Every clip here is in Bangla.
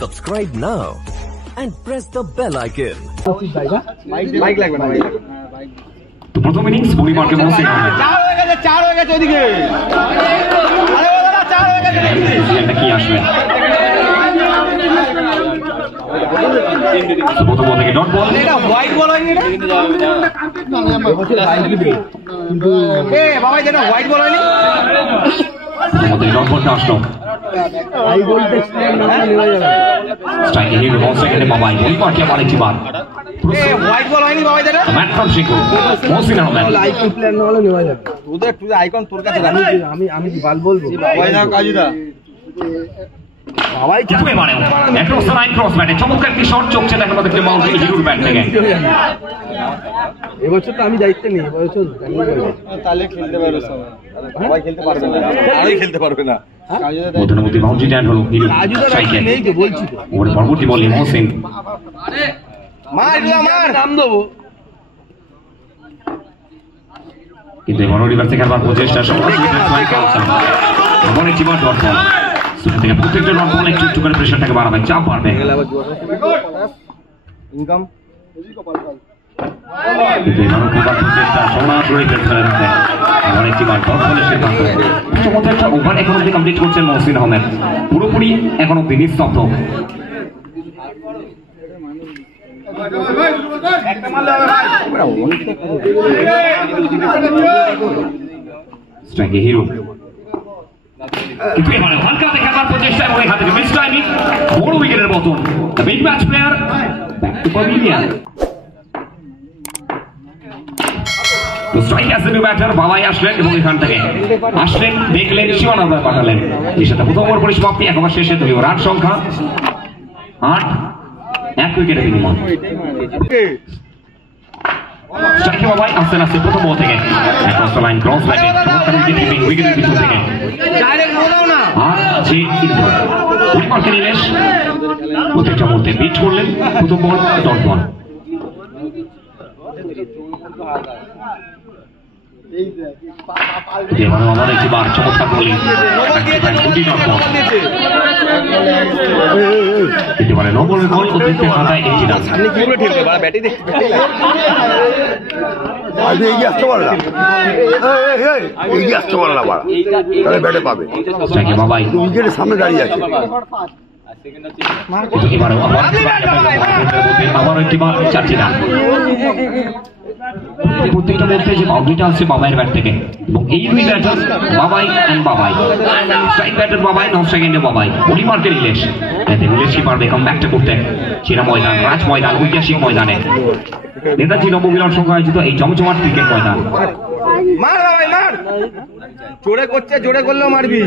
Subscribe now and press the bell icon. Bike লাগবে না ভাই। তো প্রথম ইনিংস বুড়ি মার্কে মহসিন চার হয়ে গেছে ওদিকে। আরে ওরা চার হয়ে গেছে এটা কি আসবে প্রথম বল থেকে ডট বল এটা হোয়াইট বল হয়নি রে এ বাবা যেটা হোয়াইট বল হয়নি আমাদের ডট বলটা আসলো হাই ভোল্টেজ না নেওয়া যাবে স্ট্রাইক হিরো বল সেকেন্ডে বাবাই বুড়ি মার্কে আবার একটি বার এ হোয়াইট বল হয়নি বাবা যেটা ম্যাট ফ্রম শিকু মহসিন আহমেদ আইকন প্লেয়ার না হলে নেওয়া যাবে তোদের আইকন তোর কাছে আমি কি বাল বলবো বাবাই না কাজুদা বাবাই কিভাবে মারে অ্যাক্রস দ্য লাইন ক্রস ব্যাটে চমৎকার একটি শট চোখছে দেখার মতো একটি মাউন্ট হিরোর ব্যাট থেকে এবছর তো আমি দায়িত্ব নেই এবছর তাহলে খেলতে পারবে সবাই খেলতে পারবে না আরই খেলতে পারবে না মধ্যমতি বাউন্ডারি ড্যান হলো হিরো স্ট্রাইকার নেই তো বলছি তো ওর পরবর্তী বল মহসিন মার নাম দেবো কিন্তু বড় রিভার থেকে আবার প্রচেষ্টা এমন একটি বার ডট বল শুরু থেকে প্রত্যেকটা ডট বল একটু একটু করে প্রেশারটাকে বাড়াবে চাপ বাড়বে ইনকাম কিন্তু এমন একটি বার প্রচেষ্টা সমানভাবে ধরে রাখবে এমন একটি বার ডট বলে সে পাস করে চমৎকার একটা ওভার এখন অব্দি কমপ্লিট করছেন মহসিন আহমেদ পুরোপুরি এখন অব্দি নিস্তব্ধ স্ট্রাইকে হিরো কিন্তু এবারে হালকা দেখাবার প্রচেষ্টা এবং এখান থেকে মিস টাইমিং বড় উইকেটের মতন the big match player back to pavilion তো strike as a new batter Babai আসলেন এবং এখান থেকে আসলেন দেখলেন সীমানা পাঠালেন এর সাথে প্রথম ওভার পরিসমাপ্তি একবার শেষে দলীয় রান সংখ্যা 8 এক উইকেটের বিনিময় স্ট্রাইকে বাবাই আসছেন আসছে প্রথম বল থেকে অ্যাক্রস দ্য লাইন ক্রস ব্যাটে চমৎকার উইকেটের পিছন থেকে ডাইরেক্ট বলাও না আর যে ইন্দ্র উইমার্কে নিলেশ প্রত্যেকটা মুহূর্তে বিট করলেন প্রথম বল ডট বল এবারে আমার একটি বার চমৎকার বোলিং দুটি ডট বল এবারে নো বলের বল অতিরিক্ত খাতায় একটি রান আপনি কি করে ঠেলতে পারা ব্যাটে দেখতে আগে এগিয়ে আসতে পারলাম এগিয়ে আসতে পারলাম তাহলে ব্যাটে পাবে স্ট্রাইকে বাবাই উইকেটের সামনে দাঁড়িয়ে আছে আবারও একটি বার চারটি রান প্রত্যেকটা মধ্যে যে বাউন্ডারিটা আসছে বাবাইয়ের ব্যাট থেকে এবং এই দুই ব্যাটার বাবাই এন্ড বাবাই স্ট্রাইক ব্যাটার বাবাই নন সেকেন্ডে বাবাই বলি মার্কে নিলেশ এতে নিলেশ কি পারবে কাম ব্যাকটা করতে সেরা ময়দান রাজ ময়দান ঐতিহাসিক ময়দানে নেতাজি নবমিলন সংঘ আয়োজিত এই জমজমাট ক্রিকেট ময়দান মার বাবাই মার জোরে করছে জোরে করলেও মারবি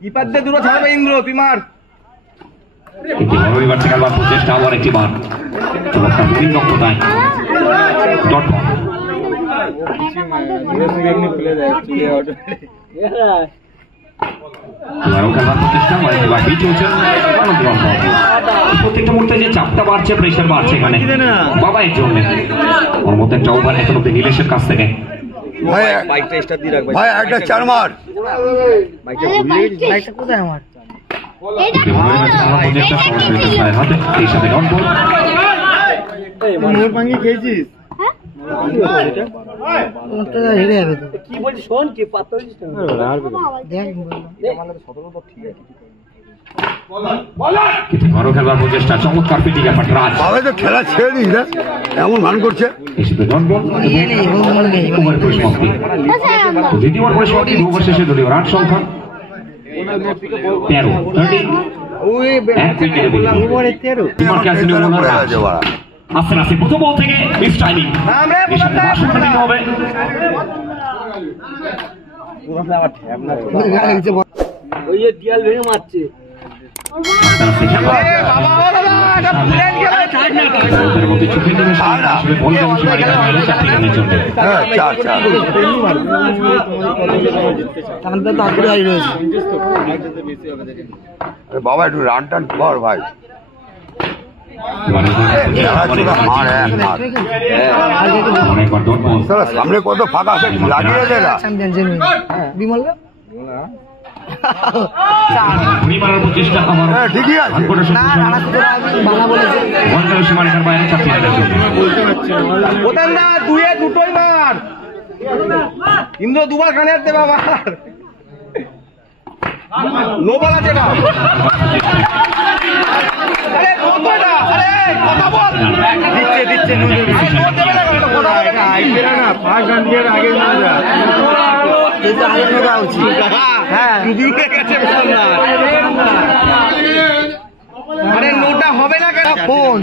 কিপার দিয়ে দূরে ছাড়বে ইন্দ্র তুই মার একটি বড় এবার থেকে আবার প্রচেষ্টা আবার একটি বার চমৎকার বোলিং দক্ষতায় ডট বল প্রত্যেকটা মুহূর্তে যে চাপটা বাড়ছে প্রেশার বাড়ছে এখানে বাবাইয়ের জন্য ওর মধ্যে একটা ওভার এখন অব্দি নীলেশের কাছ থেকে ভাই একটা চার মার কোথায় আমার এই সাথে ডট বল মোর ভাঙি খেয়েছিস কি বলছিস শোন কি পাত্তা দিস কিন্তু ঘরও খেলবার প্রচেষ্টা চমৎকার ফিল্ডিং এফর্ট রাজ বাবা তো খেলা ছেড়ে দিস না এমন মান করছে এই সাথে ডট বল ওভার পরিসমাপ্তি দ্বিতীয় ওভার পরিসমাপ্তি দু ওভার শেষে দলীয় রান সংখ্যা 13 এক উইকেটে আসছেন আসছে প্রথম বল থেকে মিস টাইমিং হবে ওই ডিয়াল ভেঙে মারছে বাবা একটু রান টান কর ভাই সামনে কত ফাঁকা আছে লাগিয়ে দে না বিমল ঘুরি মারার প্রচেষ্টা আমার হ্যাঁ, ঠিকই আছে। সীমারেখার বাইরে 4 রানের জন্য। প্রধান দা দুয়ে দুটোই মার ইন্দ্র দুবার কানে হাত দেবা আবার নো বল আছে না আরে কত না আরে কথা বল দিচ্ছে নো দেবে না কথা বল আইপিএল না ফার্স্ট রান দিয়ে আগে না যা কিন্তু আগে করা উচিত হ্যাঁ দিকে গেছে বল না আরে নোটা হবে না কেন ফোন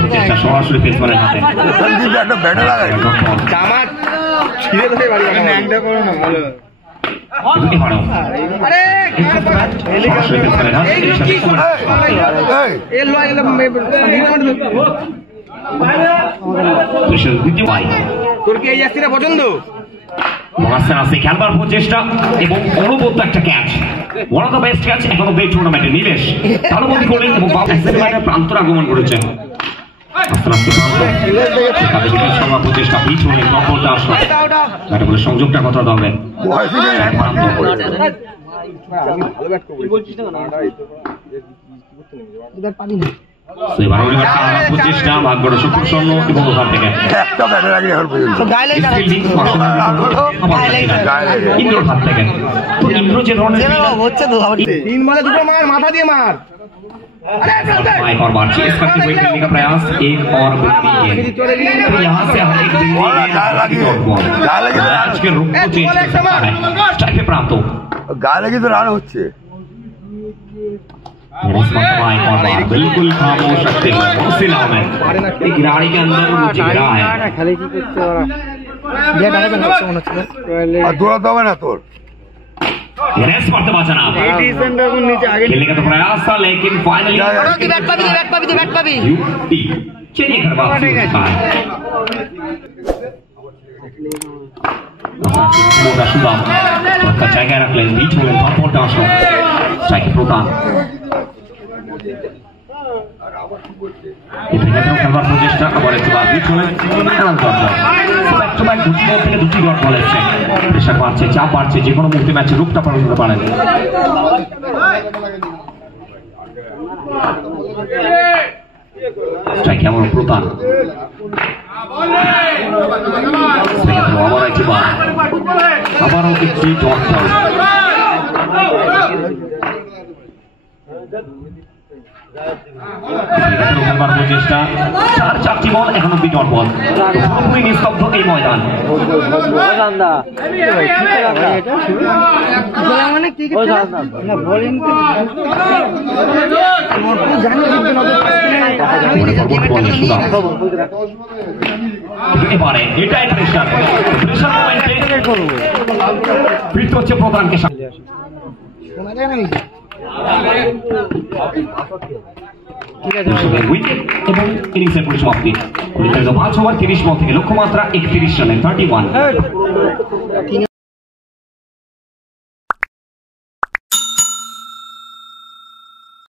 প্রচেষ্টা সরাসরি পেসমানের হাতে। সঞ্জিত একটা ব্যাটে লাগাই জামাত ছিঁড়ে ধরে বাড়ি ন্যাংটা করো না বলো এবারও আরে সরাসরি পেসমানের হাতে। এর সাথে এলো দ্বিতীয় ভাই তোর কি এই যাত্রীরা পছন্দ মহাসেন আছে খেলবার প্রচেষ্টা এবং অনবদ্য একটা catch, one of the best catch এখনো বে টুর্নামেন্টে। নীলেশ তালবন্দি করলেন এবং প্রান্তর আগমন করেছেন। প্রচেষ্টা পিচ হলেন টপলটা আসলো ব্যাটে বলে সংযোগটা কথা ধরবেন। প্রচেষ্টা ভাগ্যটা সুপ্রসন্ন এবং ওখান থেকে একটা ব্যাটে লাগি এখন পর্যন্ত ইন্দ্রর হাত থেকে। তো ইন্দ্র যে ধরনের 3 বলে দুটো মার মাথা দিয়ে মার एक और बार चेस करते हुए खेलने का प्रयास, एक और तो यहाँ से हर एक आज के रुख को चेंज कर सकता है। स्ट्राइक पे प्राप्त हो গায়ে লেগে তো রান হচ্ছে। एक और बार बिल्कुल खामोश रखते हुए में एक खिलाड़ी के अंदर मुझे गिरा है আর দৌড়াতে হবে না তোর रेस मारते बचा ना खेलने का तो प्रयास था लेकिन फाइनली चलिए घर वापसी জায়গায় রাখলেন বিচ হলেন টপলটা আসলো স্ট্রাইক প্রদান। খেলবার প্রচেষ্টা আবার একবার বিচ হলেন থেকে দুটি ডট বল এসছে। প্রেশার বাড়ছে, চাপ বাড়ছে, যে কোনো মুহূর্তে ম্যাচে রূপটা পালন করতে পারেন। স্ট্রাইক এমন প্রদান আবার একবার আবারও একটি ডট বল। খেলবার প্রচেষ্টা 4টি বল এখন অব্দি ডট বল। পুরোপুরি নিস্তব্ধ এই ময়দান। এবারে এটাই প্রেশার মোমেন্টে ফিরতে হচ্ছে প্রধানকে সামনে। উইকেট এবং ইনিংসের পরিসমাপ্তি। 5 ওভার 30 বল থেকে লক্ষ্যমাত্রা 31 রানে 31।